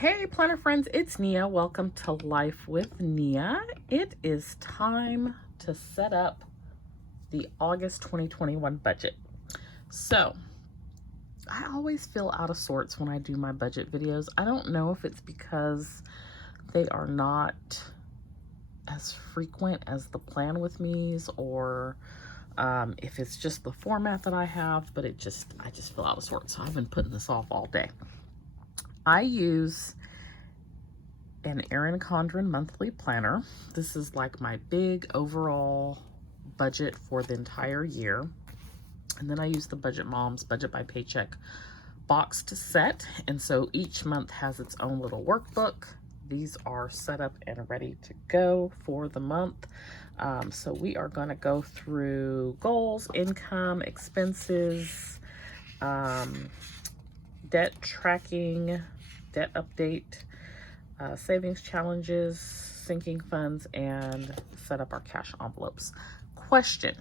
Hey planner friends, it's Nia. Welcome to Life with Nia. It is time to set up the August 2021 budget. So I always feel out of sorts when I do my budget videos. I don't know if it's because they are not as frequent as the plan with me's, or if it's just the format that I have, but I just feel out of sorts. So I've been putting this off all day. I use an Erin Condren monthly planner. This is like my big overall budget for the entire year. And then I use the Budget Mom's Budget by Paycheck box to set. And so each month has its own little workbook. These are set up and ready to go for the month. So we are going to go through goals, income, expenses, debt tracking, debt update, savings challenges, sinking funds, and set up our cash envelopes. Question: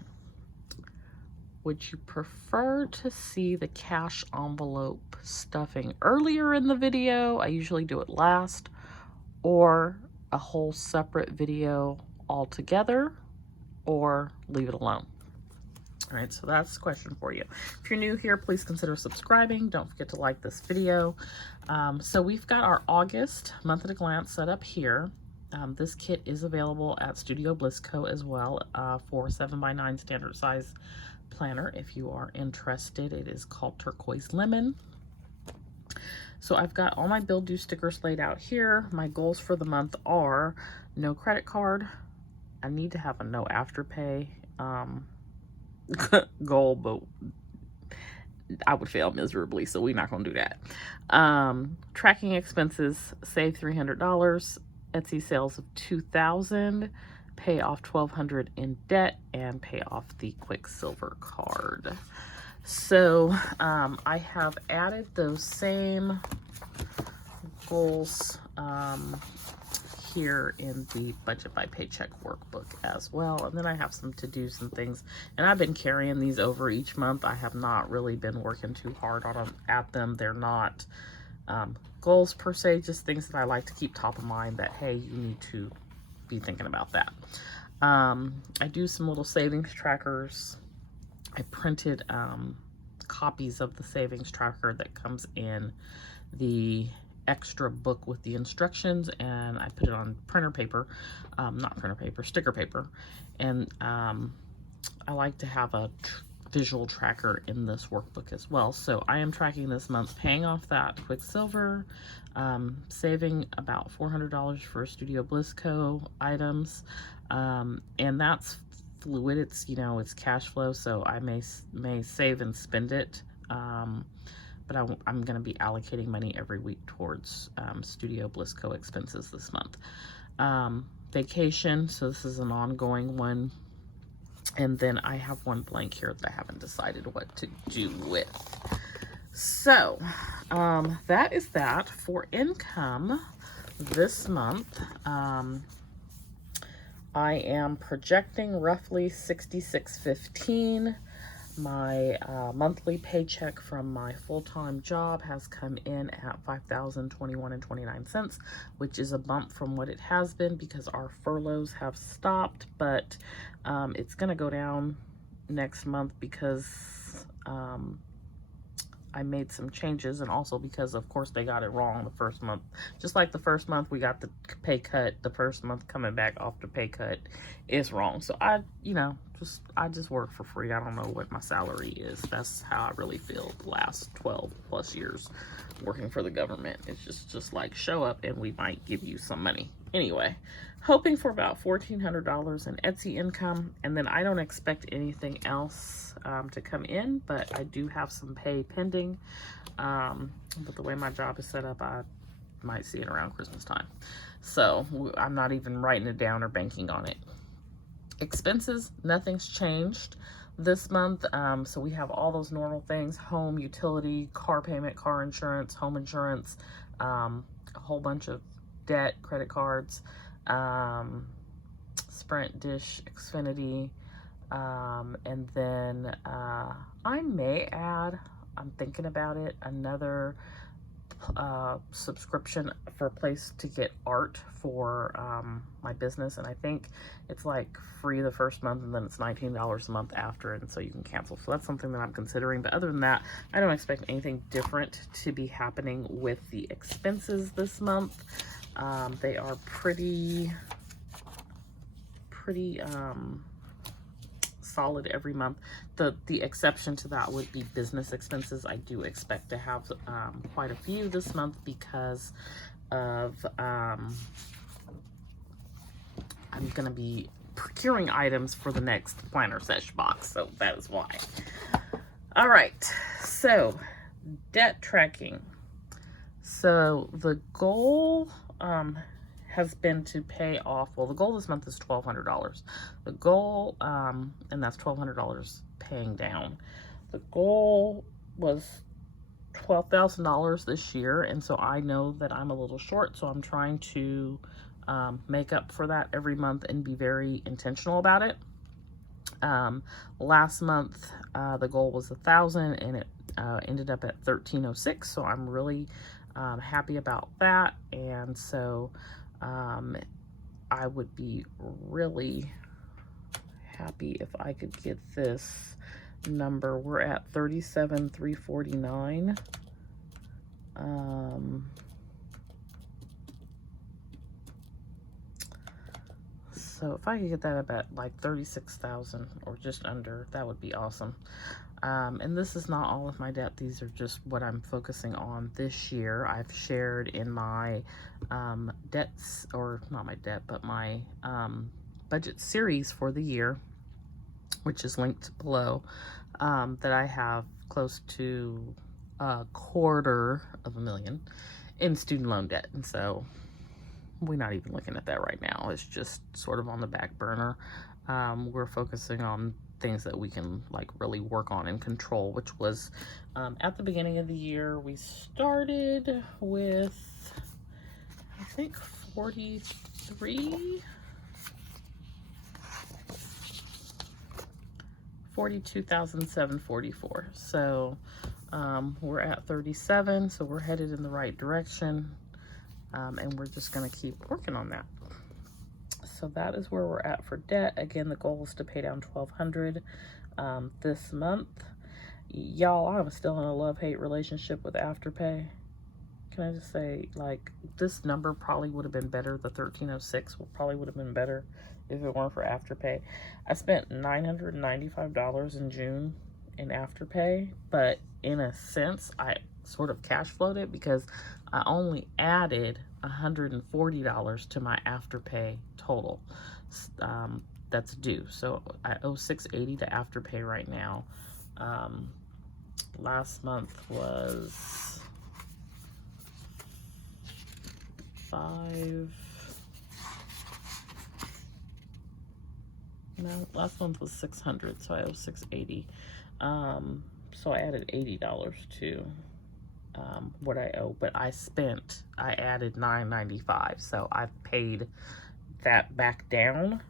would you prefer to see the cash envelope stuffing earlier in the video? I usually do it last, or a whole separate video altogether, or leave it alone. All right, so that's the question for you. If you're new here, please consider subscribing. Don't forget to like this video. So we've got our August month at a glance set up here. This kit is available at Studio Bliss Co as well for 7x9 standard size planner. If you are interested, it is called Turquoise Lemon. So I've got all my bill due stickers laid out here. My goals for the month are no credit card. I need to have a no afterpay goal, but I would fail miserably, so we're not going to do that. Tracking expenses, save $300, Etsy sales of $2,000, pay off $1,200 in debt, and pay off the Quicksilver card. So I have added those same goals here in the Budget by Paycheck workbook as well. And then I have some to-dos and things, and I've been carrying these over each month. I have not really been working too hard at them. They're not goals per se, just things that I like to keep top of mind that, hey, you need to be thinking about that. I do some little savings trackers. I printed copies of the savings tracker that comes in the extra book with the instructions, and I put it on printer paper, sticker paper. And I like to have a visual tracker in this workbook as well. So I am tracking this month, paying off that Quicksilver, saving about $400 for Studio Bliss Co items, and that's fluid. It's, it's cash flow, so I may save and spend it, but I'm going to be allocating money every week towards Studio Bliss Co expenses this month. Vacation, so this is an ongoing one. And then I have one blank here that I haven't decided what to do with. So that is that. For income this month, I am projecting roughly $66.15. My monthly paycheck from my full-time job has come in at $5,021.29, which is a bump from what it has been because our furloughs have stopped, but it's going to go down next month because I made some changes, and also because, of course, they got it wrong the first month. Just like the first month we got the pay cut, the first month coming back off the pay cut is wrong. So I just work for free. I don't know what my salary is. That's how I really feel the last 12 plus years working for the government. It's just like, show up and we might give you some money. Anyway, hoping for about $1,400 in Etsy income, and then I don't expect anything else to come in, but I do have some pay pending. But the way my job is set up, I might see it around Christmas time. So I'm not even writing it down or banking on it. Expenses, nothing's changed this month. So we have all those normal things: home, utility, car payment, car insurance, home insurance, a whole bunch of debt, credit cards, Sprint, Dish, Xfinity, and then I may add, I'm thinking about it, another subscription for a place to get art for my business, and I think it's like free the first month and then it's $19 a month after, and so you can cancel. So that's something that I'm considering, but other than that, I don't expect anything different to be happening with the expenses this month. They are pretty solid every month. The exception to that would be business expenses. I do expect to have quite a few this month because of I'm going to be procuring items for the next planner sesh box, so that is why. All right, so debt tracking. So the goal has been to pay off, well, the goal this month is $1,200. The goal, and that's $1,200 paying down. The goal was $12,000 this year, and so I know that I'm a little short, so I'm trying to make up for that every month and be very intentional about it. Last month, the goal was $1,000, and it ended up at $1,306, so I'm really happy about that. And so I would be really happy if I could get this number. We're at 37,349. So if I could get that up at like 36,000 or just under, that would be awesome. And this is not all of my debt. These are just what I'm focusing on this year. I've shared in my debts, or not my debt, but my budget series for the year, which is linked below, that I have close to $250,000 in student loan debt. And so we're not even looking at that right now. It's just sort of on the back burner. We're focusing on things that we can like really work on and control, which was at the beginning of the year, we started with, I think, 42,744. So we're at 37, so we're headed in the right direction. And we're just going to keep working on that. So that is where we're at for debt. Again, the goal is to pay down $1,200 this month. Y'all, I'm still in a love-hate relationship with Afterpay. Can I just say, like, this number probably would have been better. The 1306 probably would have been better if it weren't for Afterpay. I spent $995 in June in Afterpay, but in a sense, I sort of cash flowed it because I only added $140 to my Afterpay total that's due. So I owe $680 to Afterpay right now. Last month was last month was $600, so I owe $680. So I added $80 to what I owe, but I added $995, so I've paid that back down.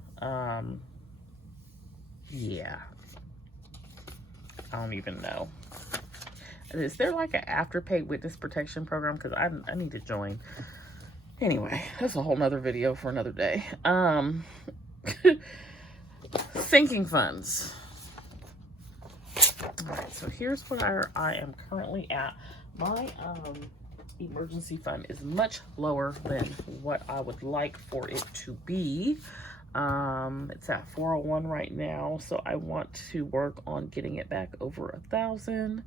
Yeah, I don't even know. Is there like an Afterpay witness protection program? Because I need to join. Anyway, that's a whole nother video for another day. Sinking funds. All right, so here's what I am currently at. My emergency fund is much lower than what I would like for it to be. It's at 401 right now, so I want to work on getting it back over 1,000.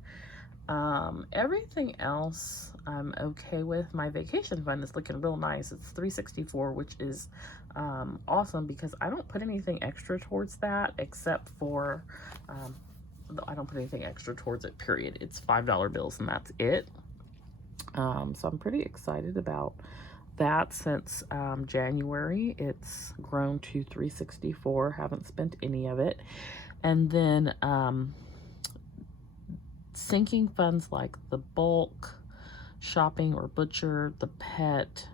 Everything else I'm okay with. My vacation fund is looking real nice. It's 364, which is awesome because I don't put anything extra towards that except for I don't put anything extra towards it, period. It's $5 bills and that's it. So I'm pretty excited about that. Since January, it's grown to 364. Haven't spent any of it. And then sinking funds like the bulk, shopping or butcher, the pet,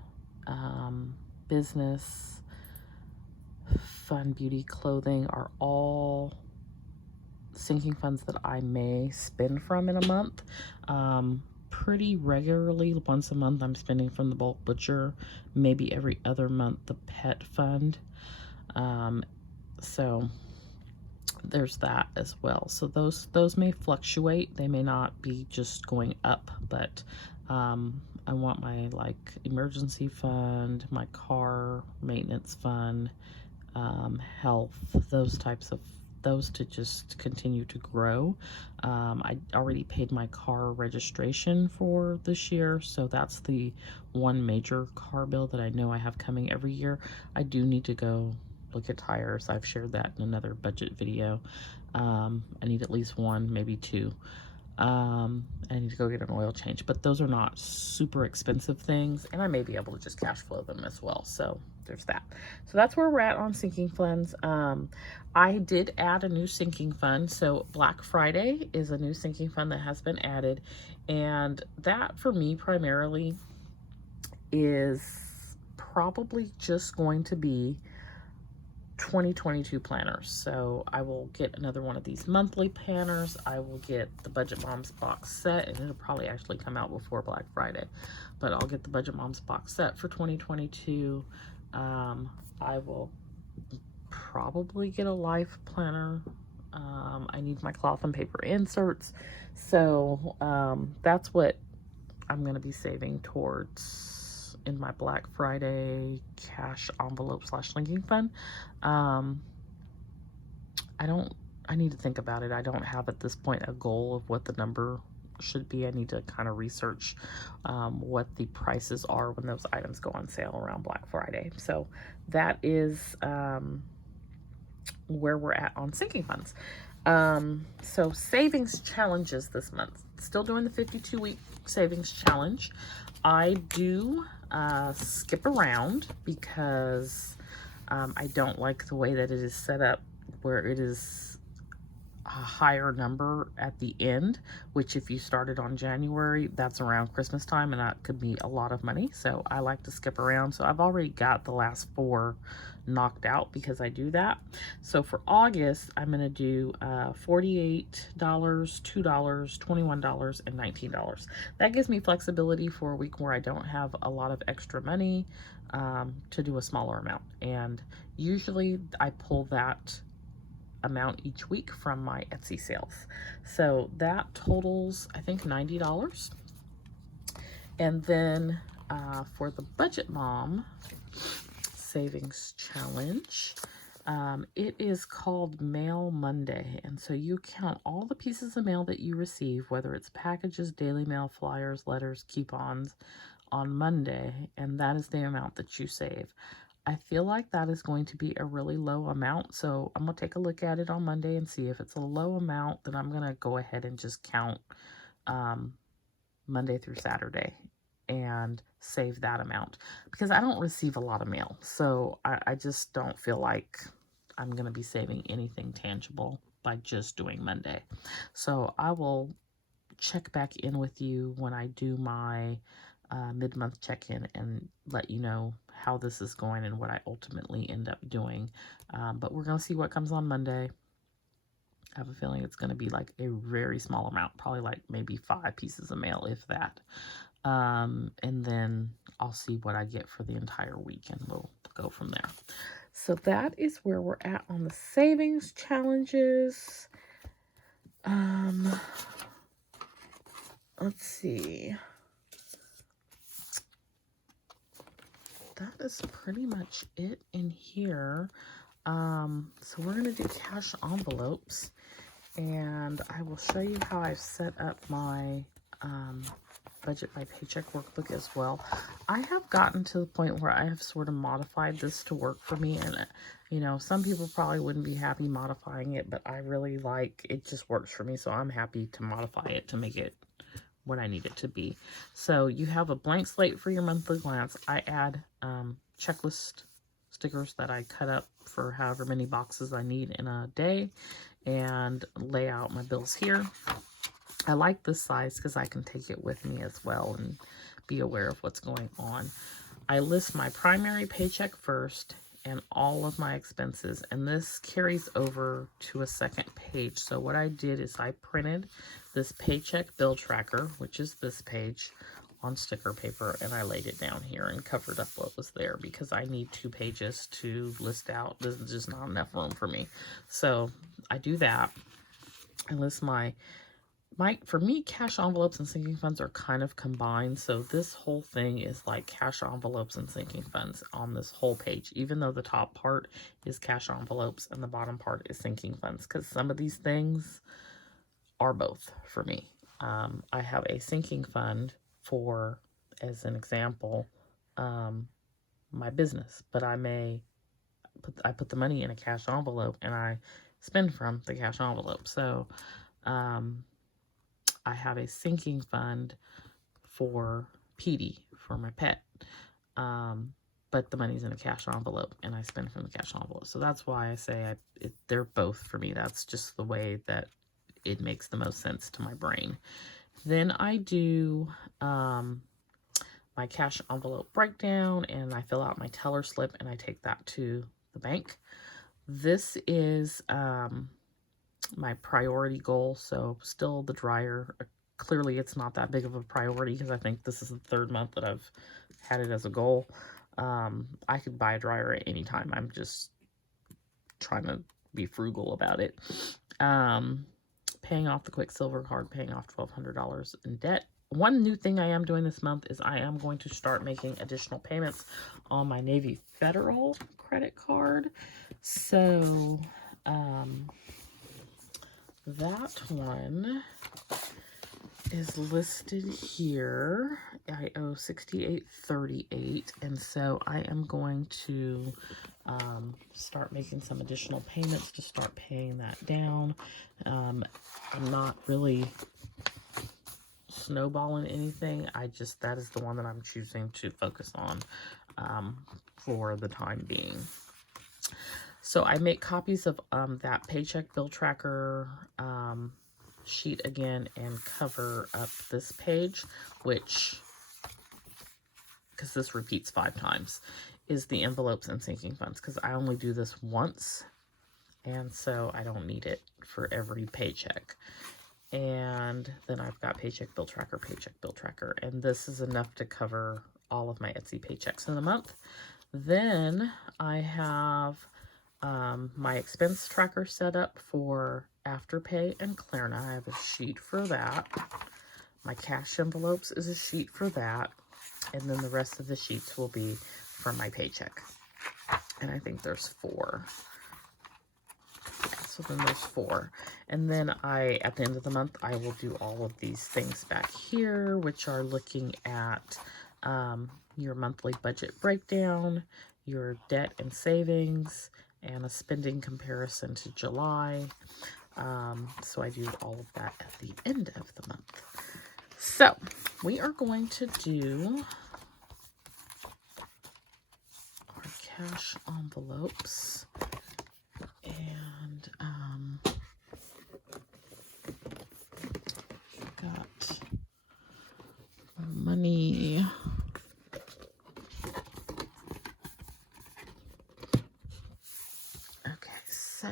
business, fun, beauty, clothing are all sinking funds that I may spend from in a month. pretty regularly. Once a month I'm spending from the bulk butcher, maybe every other month the pet fund. So there's that as well. So those may fluctuate. They may not be just going up, but I want my like emergency fund, my car maintenance fund, health, those to just continue to grow. I already paid my car registration for this year, so that's the one major car bill that I know I have coming every year. I do need to go look at tires. I've shared that in another budget video. I need at least one, maybe two. I need to go get an oil change, but those are not super expensive things, and I may be able to just cash flow them as well. So there's that. So that's where we're at on sinking funds. I did add a new sinking fund. So Black Friday is a new sinking fund that has been added, and that for me primarily is probably just going to be 2022 planners. So I will get another one of these monthly planners. I will get the Budget Moms box set, and it'll probably actually come out before Black Friday, but I'll get the Budget Moms box set for 2022. I will probably get a life planner. I need my cloth and paper inserts. So that's what I'm going to be saving towards in my Black Friday cash envelope / linking fund. I need to think about it. I don't have at this point a goal of what the number should be. I need to kind of research what the prices are when those items go on sale around Black Friday. So that is where we're at on sinking funds. So savings challenges this month. Still doing the 52-week savings challenge. I do skip around because I don't like the way that it is set up, where it is a higher number at the end, which if you started on January, that's around Christmas time, and that could be a lot of money. So I like to skip around. So I've already got the last 4 knocked out because I do that. So for August, I'm going to do $48, $2, $21, and $19. That gives me flexibility for a week where I don't have a lot of extra money to do a smaller amount. And usually I pull that amount each week from my Etsy sales. So that totals, I think, $90. And then for the Budget Mom Savings Challenge, it is called Mail Monday. And so you count all the pieces of mail that you receive, whether it's packages, daily mail, flyers, letters, coupons, on Monday, and that is the amount that you save. I feel like that is going to be a really low amount, so I'm going to take a look at it on Monday and see if it's a low amount. Then I'm going to go ahead and just count Monday through Saturday and save that amount, because I don't receive a lot of mail, so I just don't feel like I'm going to be saving anything tangible by just doing Monday. So I will check back in with you when I do my mid-month check-in and let you know how this is going and what I ultimately end up doing. But we're going to see what comes on Monday. I have a feeling it's going to be like a very small amount, probably like maybe 5 pieces of mail, if that. And then I'll see what I get for the entire week, and we'll go from there. So that is where we're at on the savings challenges. Let's see. That is pretty much it in here. So we're going to do cash envelopes, and I will show you how I've set up my budget by paycheck workbook as well. I have gotten to the point where I have sort of modified this to work for me, and you know, some people probably wouldn't be happy modifying it, but I really like it. Just works for me, so I'm happy to modify it to make it what I need it to be. So you have a blank slate for your monthly glance. I add checklist stickers that I cut up for however many boxes I need in a day, and lay out my bills here. I like this size because I can take it with me as well and be aware of what's going on. I list my primary paycheck first, and all of my expenses, and this carries over to a second page. So what I did is I printed this paycheck bill tracker, which is this page, on sticker paper, and I laid it down here and covered up what was there because I need 2 pages to list out. This is just not enough room for me. So I do that. I list for me, cash envelopes and sinking funds are kind of combined. So this whole thing is like cash envelopes and sinking funds on this whole page, even though the top part is cash envelopes and the bottom part is sinking funds, because some of these things are both for me. I have a sinking fund for, as an example, my business, but I put the money in a cash envelope and I spend from the cash envelope. So I have a sinking fund for Petey, for my pet, but the money's in a cash envelope and I spend from the cash envelope. So that's why I say they're both for me. That's just the way that it makes the most sense to my brain. Then I do my cash envelope breakdown, and I fill out my teller slip and I take that to the bank. This is my priority goal. So still the dryer. Clearly it's not that big of a priority because I think this is the 3rd month that I've had it as a goal. I could buy a dryer at any time. I'm just trying to be frugal about it. Paying off the Quicksilver card, paying off $1,200 in debt. One new thing I am doing this month is I am going to start making additional payments on my Navy Federal credit card. So that one is listed here. I owe $68.38, and so I am going to start making some additional payments to start paying that down. I'm not really snowballing anything. That is the one that I'm choosing to focus on for the time being. So I make copies of that paycheck bill tracker sheet again and cover up this page, which, because this repeats 5 times, is the envelopes and sinking funds, because I only do this once, and so I don't need it for every paycheck. And then I've got paycheck bill tracker, and this is enough to cover all of my Etsy paychecks in the month. Then I have my expense tracker set up for Afterpay and Klarna. I have a sheet for that. My cash envelopes is a sheet for that. And then the rest of the sheets will be from my paycheck. And I think there's 4. So then there's 4. And then at the end of the month, I will do all of these things back here, which are looking at your monthly budget breakdown, your debt and savings, and a spending comparison to July. So I do all of that at the end of the month. So we are going to do our cash envelopes, and got money. Okay, so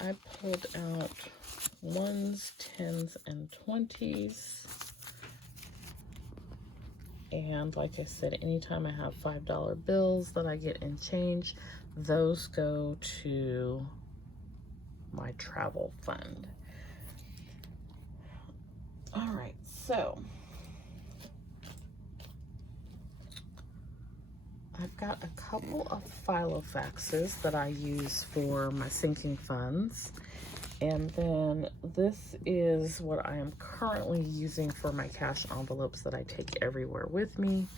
I pulled out 1s, 10s, and 20s. And like I said, anytime I have $5 bills that I get in change, those go to my travel fund. All right, so I've got a couple of Filofaxes that I use for my sinking funds. And then this is what I am currently using for my cash envelopes that I take everywhere with me.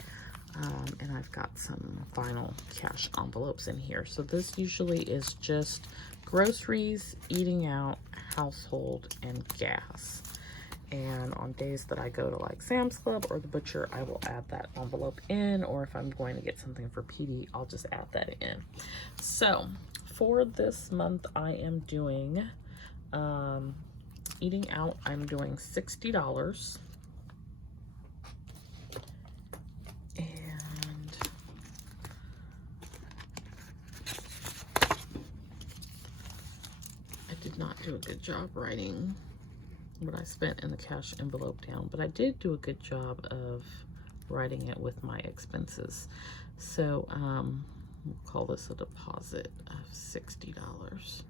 And I've got some final cash envelopes in here. So this usually is just groceries, eating out, household, and gas. And on days that I go to like Sam's Club or the butcher, I will add that envelope in, or if I'm going to get something for PD, I'll just add that in. So for this month, I am doing eating out. I'm doing $60. And I did not do a good job writing what I spent in the cash envelope down, but I did do a good job of writing it with my expenses. So we'll call this a deposit of $60.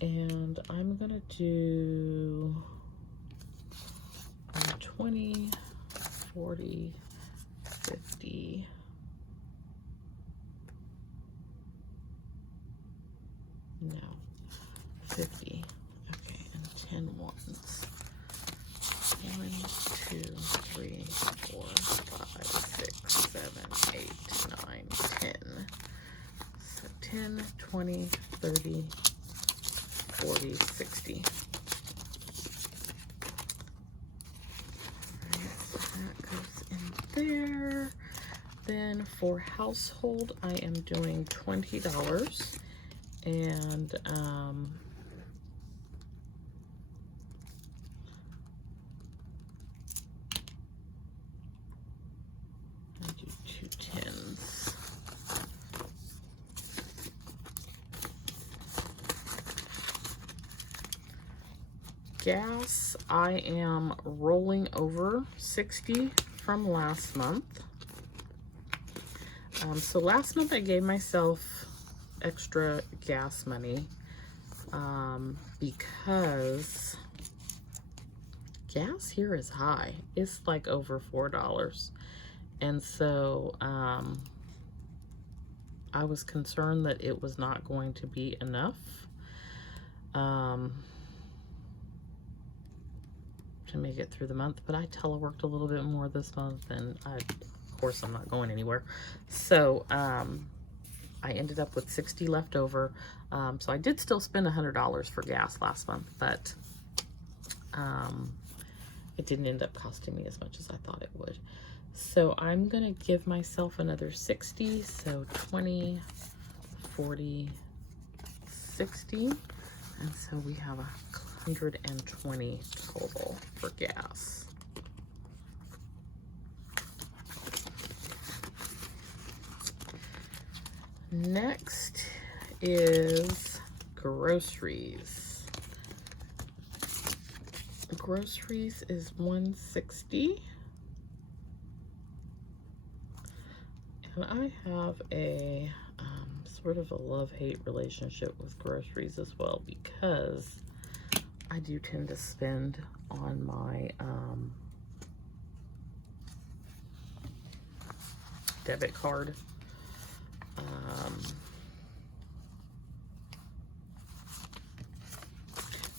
And I'm gonna do 20, 40, 50, no, 50. Okay, and 10 ones. 1, 2, 3, 4, 5, 6, 7, 8, 9, 10. So 10, 20, 30, 40, 60. All right, so that goes in there. Then for household, I am doing $20. And I do 2 10s. Gas, I am rolling over 60 from last month. So last month I gave myself extra gas money because gas here is high. It's like over $4. And so I was concerned that it was not going to be enough to make it through the month, but I teleworked a little bit more this month, and of course I'm not going anywhere. So I ended up with 60 left over. So I did still spend $100 for gas last month, but it didn't end up costing me as much as I thought it would. So I'm gonna give myself another 60. So 20, 40, 60. And so we have 120 total for gas. Next is groceries. Groceries is $160. And I have a sort of a love-hate relationship with groceries as well, because I do tend to spend on my debit card.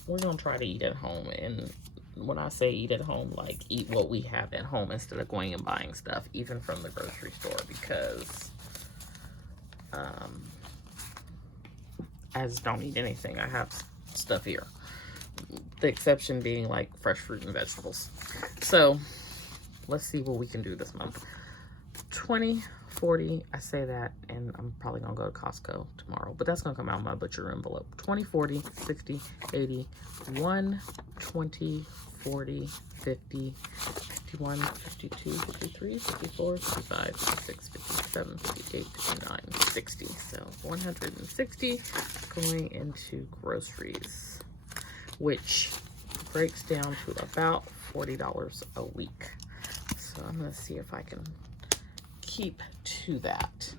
We're gonna try to eat at home, and when I say eat at home, like eat what we have at home instead of going and buying stuff, even from the grocery store, because I just don't eat anything. I have stuff here. The exception being like fresh fruit and vegetables. So let's see what we can do this month. 20, 40, I say that, and I'm probably gonna go to Costco tomorrow, but that's gonna come out of my butcher envelope. 20, 40, 60, 80, 1, 20, 40, 50, 51, 52, 53, 54, 55, 56, 57, 58, 59, 60. So 160 going into groceries, which breaks down to about $40 a week. So I'm gonna see if I can keep to that.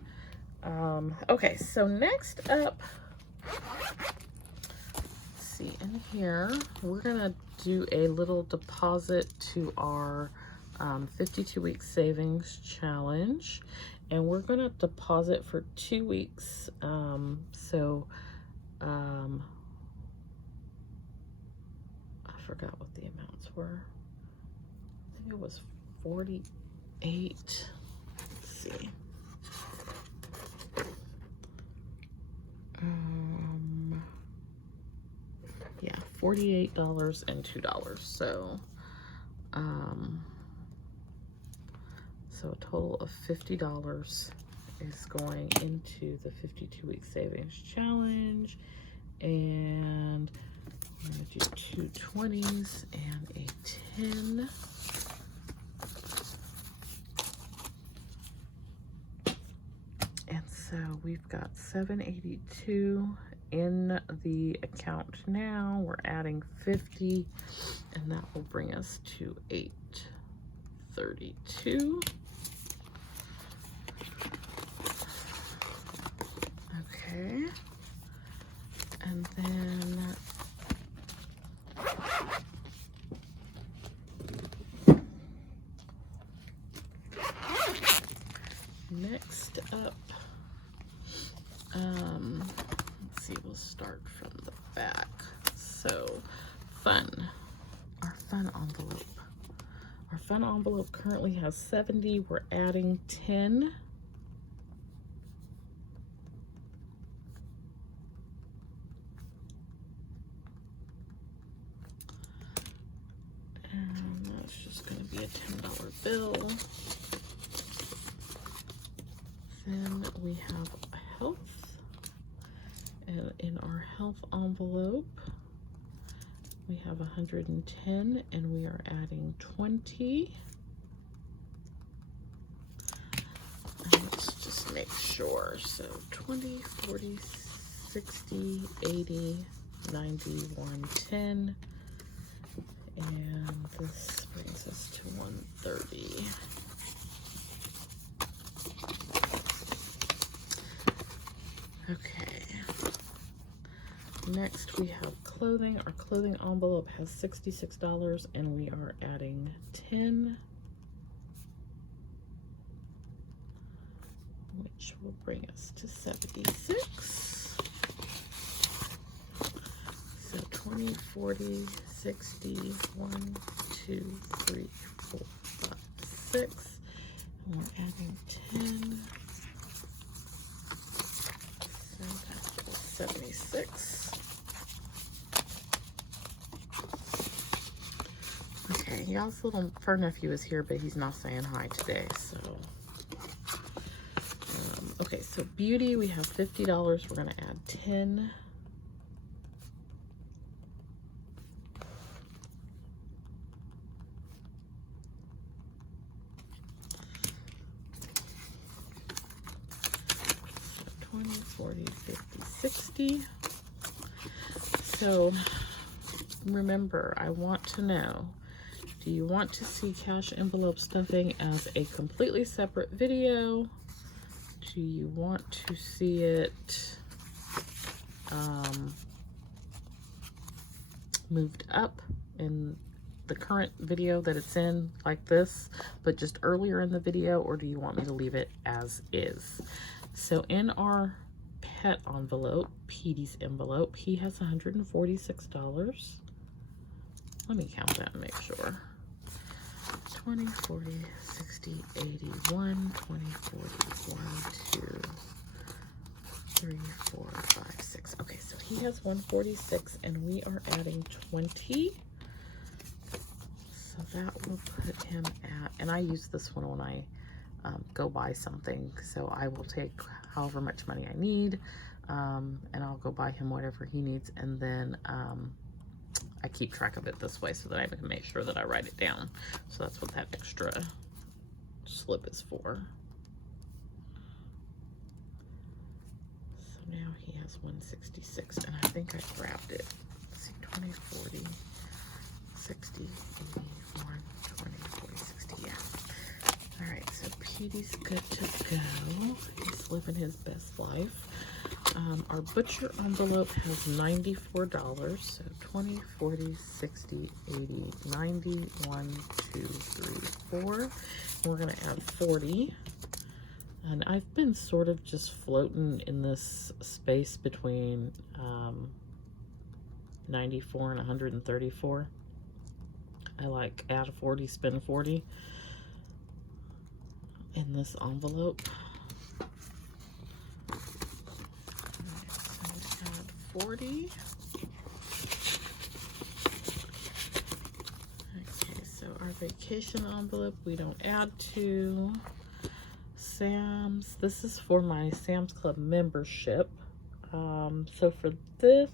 Okay, so next up, let's see, in here, we're gonna do a little deposit to our 52-week savings challenge, and we're gonna deposit for 2 weeks. I forgot what the amounts were. I think it was 48. See. Yeah, $48 and $2. So So a total of $50 is going into the 52-week savings challenge. And I'm going to do 2 20s and a 10. And so we've got $782 in the account now. We're adding 50, and that will bring us to $832. Okay. And then next up, let's see, we'll start from the back. So fun, our fun envelope. Our fun envelope currently has 70. We're adding 10. And that's just going to be a $10 bill. Then we have health, and in our health envelope we have 110, and we are adding 20. And let's just make sure. So 20, 40, 60, 80, 90, 110, and this brings us to 130. Okay, next we have clothing. Our clothing envelope has $66, and we are adding 10, which will bring us to 76. So 20, 40, 60, 1, 2, 3, 4, 5, 6, and we're adding 10. 76. Okay, y'all's little fur nephew is here, but he's not saying hi today, so. Okay, so beauty, we have $50. We're gonna add 10. So 20, 40, 50, 60. So remember, I want to know, do you want to see cash envelope stuffing as a completely separate video? Do you want to see it moved up in the current video that it's in, like this, but just earlier in the video, or do you want me to leave it as is? So in our pet envelope, Petey's envelope, he has $146. Let me count that and make sure. 20, 40, 60, 80, 1, 20, 40, 1, 2, 3, 4, 5, 6. Okay, so he has 146, and we are adding 20. So that will put him at, and I use this one when I go buy something. So I will take however much money I need, and I'll go buy him whatever he needs, and then I keep track of it this way so that I can make sure that I write it down. So that's what that extra slip is for. So now he has 166, and I think I grabbed it. Let's see, 20, 40, 60, 80, 1, 20, 40, 60, yeah. All right, so Petey's good to go. He's living his best life. Our butcher envelope has $94, so 20, 40, 60, 80, 90, 1, 2, 3, 4. And we're gonna add 40. And I've been sort of just floating in this space between 94 and 134. I like add 40, spend 40 in this envelope. 40. Okay, so our vacation envelope we don't add to. Sam's, this is for my Sam's Club membership. So for this,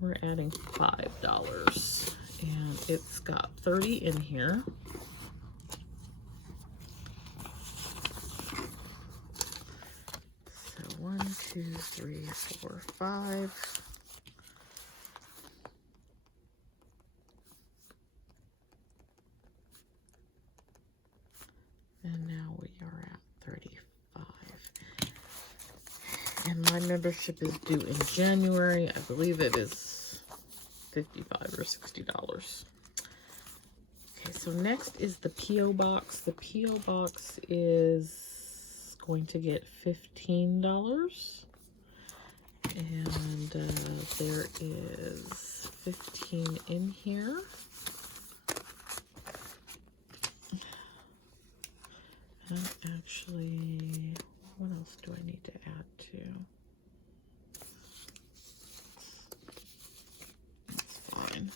we're adding $5, and it's got 30 in here. So 1, 2, 3, 4, 5. And now we are at 35. And my membership is due in January. I believe it is $55 or $60. Okay, so next is the P.O. Box. The P.O. Box is going to get $15. And there is 15 in here. And actually, what else do I need to add to? That's fine.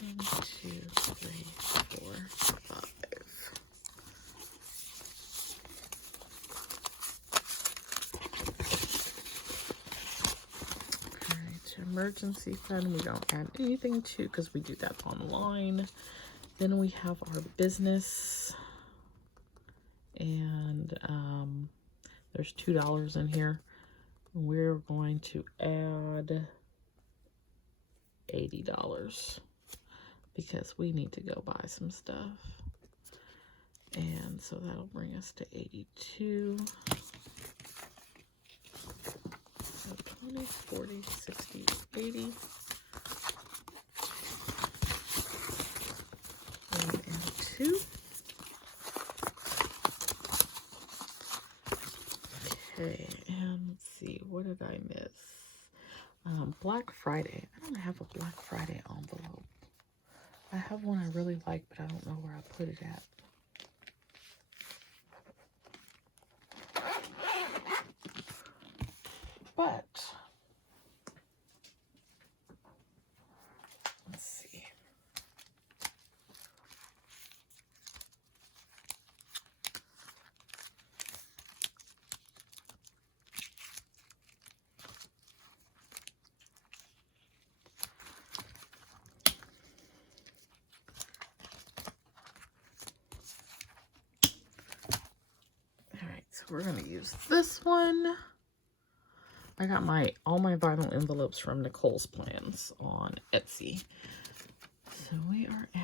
1, 2, 3, 4, 5. Emergency fund, we don't add anything to because we do that online. Then we have our business, and there's $2 in here. We're going to add $80 because we need to go buy some stuff, and so that'll bring us to 82. 20, 40, 60, 80. And 2. Okay, and let's see, what did I miss? Black Friday. I don't have a Black Friday envelope. I have one I really like, but I don't know where I put it at. But let's see. All right, so we're going to use this one. I got all my vinyl envelopes from Nicole's Plans on Etsy. So we are at